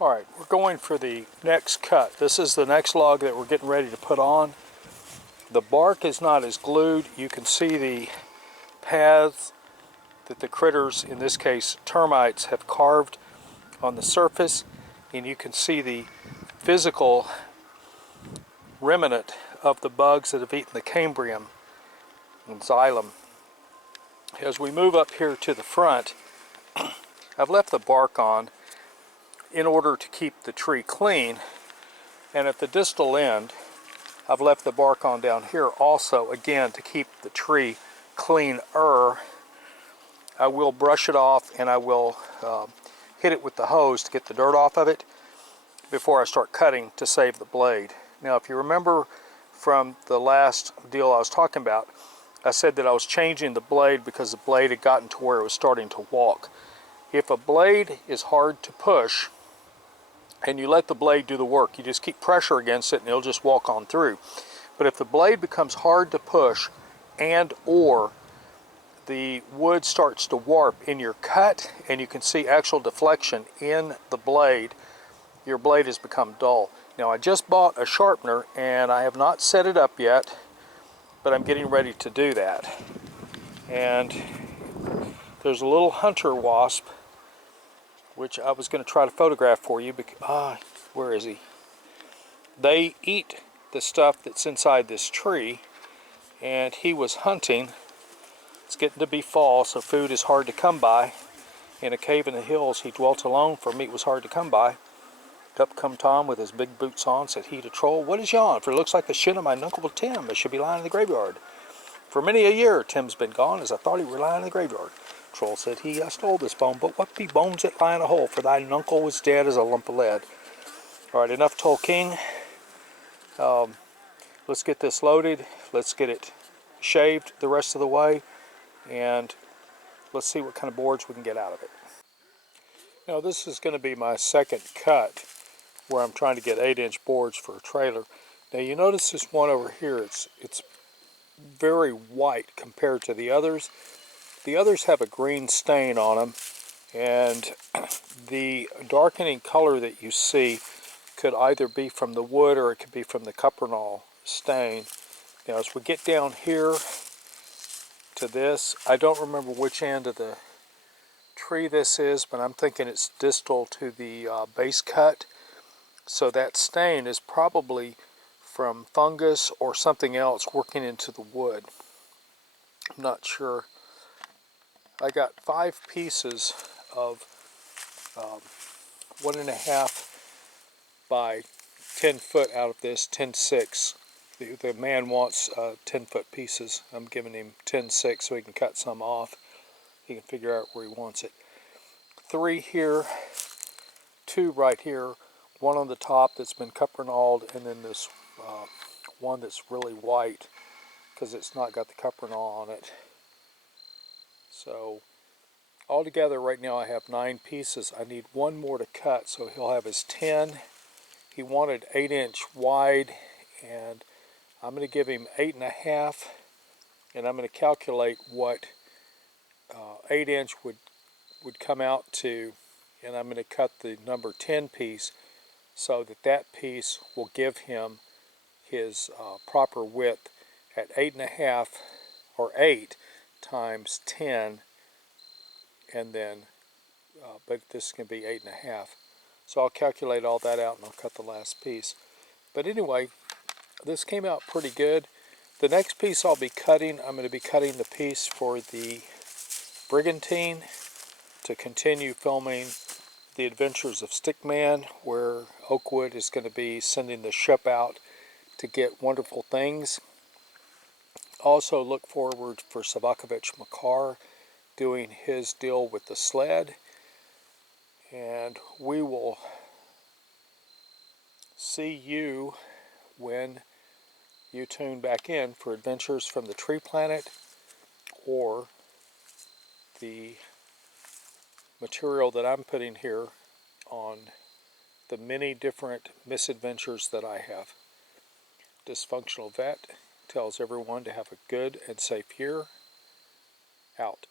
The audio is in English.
Alright, we're going for the next cut. This is the next log that we're getting ready to put on. The bark is not as glued. You can see the paths that the critters, in this case termites, have carved on the surface, and you can see the physical remnant of the bugs that have eaten the cambrium and xylem. As we move up here to the front, I've left the bark on in order to keep the tree clean, and at the distal end I've left the bark on down here also, again to keep the tree cleaner. I will brush it off and I will hit it with the hose to get the dirt off of it before I start cutting to save the blade. Now if you remember from the last deal I was talking about, I said that I was changing the blade because the blade had gotten to where it was starting to walk. If a blade is hard to push and you let the blade do the work, you just keep pressure against it and it'll just walk on through. But if the blade becomes hard to push and or the wood starts to warp in your cut and you can see actual deflection in the blade, your blade has become dull. Now I just bought a sharpener and I have not set it up yet, but I'm getting ready to do that. And there's a little hunter wasp which I was going to try to photograph for you because, where is he? They eat the stuff that's inside this tree, and he was hunting. It's getting to be fall, so food is hard to come by. In a cave in the hills, he dwelt alone, for meat was hard to come by. Up come Tom with his big boots on, said he to Troll, "What is yon? For it looks like the shin of my Uncle Tim, that should be lying in the graveyard. For many a year Tim's been gone, as I thought he were lying in the graveyard." Troll said he, "I stole this bone, but what be bones that lie in a hole? For thine uncle was dead as a lump of lead." Alright, enough talking. Let's get this loaded. Let's get it shaved the rest of the way, and let's see what kind of boards we can get out of it. Now this is going to be my second cut where I'm trying to get 8-inch boards for a trailer. Now you notice this one over here, it's very white compared to the others. The others have a green stain on them, and the darkening color that you see could either be from the wood or it could be from the cuprinol stain. Now as we get down here to this, I don't remember which end of the tree this is, but I'm thinking it's distal to the base cut. So that stain is probably from fungus or something else working into the wood. I'm not sure. I got 5 pieces of 1.5 by 10 foot out of this 10-6. The man wants 10-foot pieces. I'm giving him 10-6 so he can cut some off. He can figure out where he wants it. 3 here, 2 right here, 1 on the top that's been cuprinoled, and then this one that's really white because it's not got the cuprinol on it. So altogether right now I have 9 pieces. I need 1 more to cut, so he'll have his 10. He wanted 8-inch wide, and I'm going to give him 8.5, and I'm going to calculate what 8-inch would come out to, and I'm going to cut the number 10 piece so that that piece will give him his proper width at 8.5 or 8 times 10, and then but this is going to be 8.5. So I'll calculate all that out and I'll cut the last piece. But anyway, this came out pretty good. The next piece I'll be cutting, I'm going to be cutting the piece for the Brigantine to continue filming the adventures of Stickman, where Oakwood is going to be sending the ship out to get wonderful things. Also look forward for Savakovich Makar doing his deal with the sled, and we will see you when you tune back in for Adventures from the Tree Planet, or the material that I'm putting here on the many different misadventures that I have. Dysfunctional Vet tells everyone to have a good and safe year. Out.